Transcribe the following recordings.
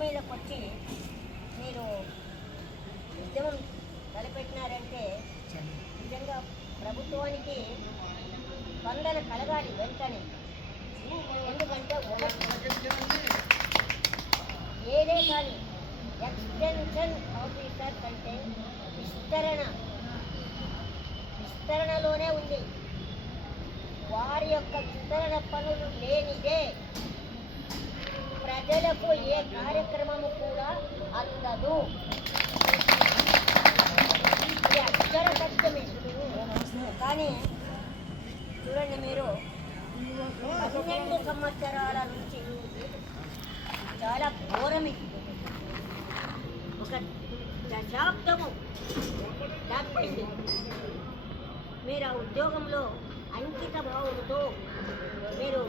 మీదకి వచ్చి మీరు ఉద్యమం తలపెట్టినారంటే నిజంగా ప్రభుత్వానికి స్పందన కలగాలి వెంటనే. ఎందుకంటే ఏదే కానీ ఎక్స్టెన్షన్ ఆఫీసర్ కంటే విస్తరణలోనే ఉంది. వారి యొక్క విస్తరణ పనులు లేనిదే ప్రజలకు ఏ కార్యక్రమము కూడా అందదు. ఇది అక్షర సత్యమే. కానీ చూడండి, మీరు 12 సంవత్సరాల నుంచి చాలా ఘోరమే. ఒక దశాబ్దము దాటిపోయింది. మీరు ఆ ఉద్యోగంలో అంకిత భావంతో మీరు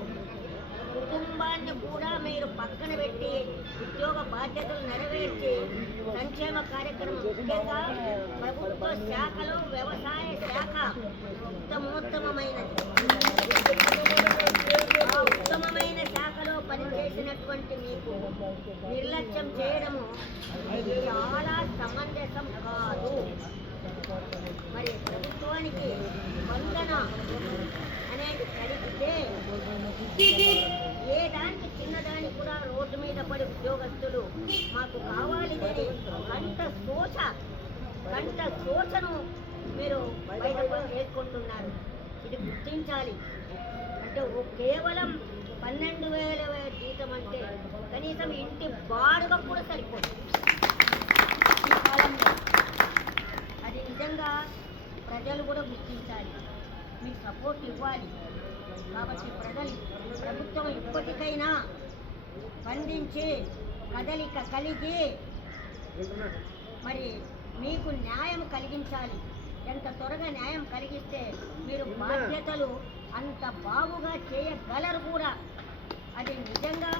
కుటుంబాన్ని కూడా మీరు పక్కన పెట్టి ఉద్యోగ బాధ్యతలు నెరవేర్చి సంక్షేమ కార్యక్రమం, ముఖ్యంగా ప్రభుత్వ శాఖలో వ్యవసాయ శాఖ ఉత్తమమైన శాఖలో పనిచేసినటువంటి మీకు నిర్లక్ష్యం చేయడము చాలా సమంజసం కాదు. మరి ప్రభుత్వానికి స్పందన అనేది కలిగితే ఏ దానికి చిన్నదానికి కూడా రోడ్డు మీద పడి ఉద్యోగస్తులు మాకు కావాలి అని కంట శోషను మీరు బయట వేసుకుంటున్నారు. ఇది గుర్తించాలి. అంటే కేవలం 12,000 జీతం అంటే కనీసం ఇంటి బాడుగ కూడా సరిపోదు ఈ కాలంలో. అది నిజంగా ప్రజలు కూడా గుర్తించాలి, మీకు సపోర్ట్ ఇవ్వాలి. కాబట్టి ప్రభుత్వం ఇప్పటికైనా స్పందించి కదలిక కలిగి మరి మీకు న్యాయం కలిగించాలి. ఎంత త్వరగా న్యాయం కలిగిస్తే మీరు బాధ్యతలు అంత బాగుగా చేయగలరు కూడా. అది నిజంగా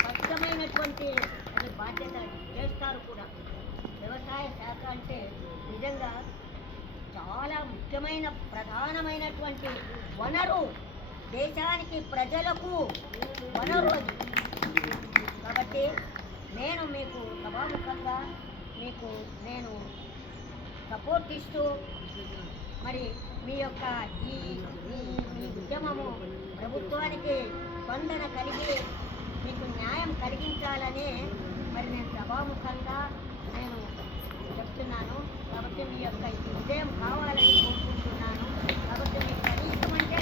స్పష్టమైనటువంటి అది బాధ్యత చేస్తారు కూడా. వ్యవసాయ శాఖ అంటే నిజంగా చాలా ముఖ్యమైన ప్రధానమైనటువంటి వనరు, దేశానికి ప్రజలకు వనరు అది. కాబట్టి నేను మీకు సభాముఖంగా నేను సపోర్ట్ ఇస్తూ మరి మీ యొక్క ఈ ఉద్యమము ప్రభుత్వానికి స్పందన కలిగి మీకు న్యాయం కలిగించాలని మరి నేను సభాముఖంగా నేను చెప్తున్నాను. కాబట్టి మీ యొక్క విజయం కావాలని కోరుకుంటున్నాను. కాబట్టి మీకు కనీసం అంటే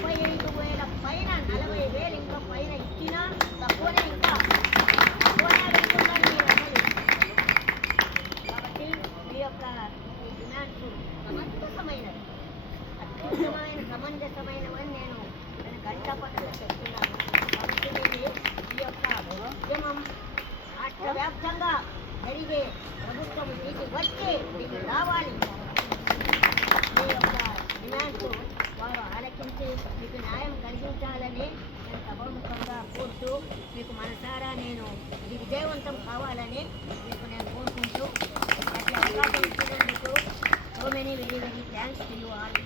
35,000 పైన 40,000 ఇంకా పైన ఇచ్చినా తక్కువనే, ఇంకా తక్కువనే అడుగుతున్నారు మీరు అసలు. కాబట్టి మీ యొక్క డిమాండ్స్ సమంజసమైనది, అత్యుత్తమైన సమంజసమైనవని నేను గంటపట్టుగా చెప్తున్నాను. కాబట్టి మీరు ఈ యొక్క ఉద్యమం రాష్ట్ర వ్యాప్తంగా జరిగే ప్రభుత్వం దీనికి వచ్చి దీనికి రావాలి. మీ యొక్క డిమాండ్స్ వారు ఆలకించి మీకు న్యాయం కలిగించాలని నేను సభాముఖంగా కోరుతూ మీకు మనసారా నేను ఇది విజయవంతం కావాలని మీకు నేను కోరుకుంటూ అట్లా అవకాశం ఇచ్చినందుకు so many very thanks to you all.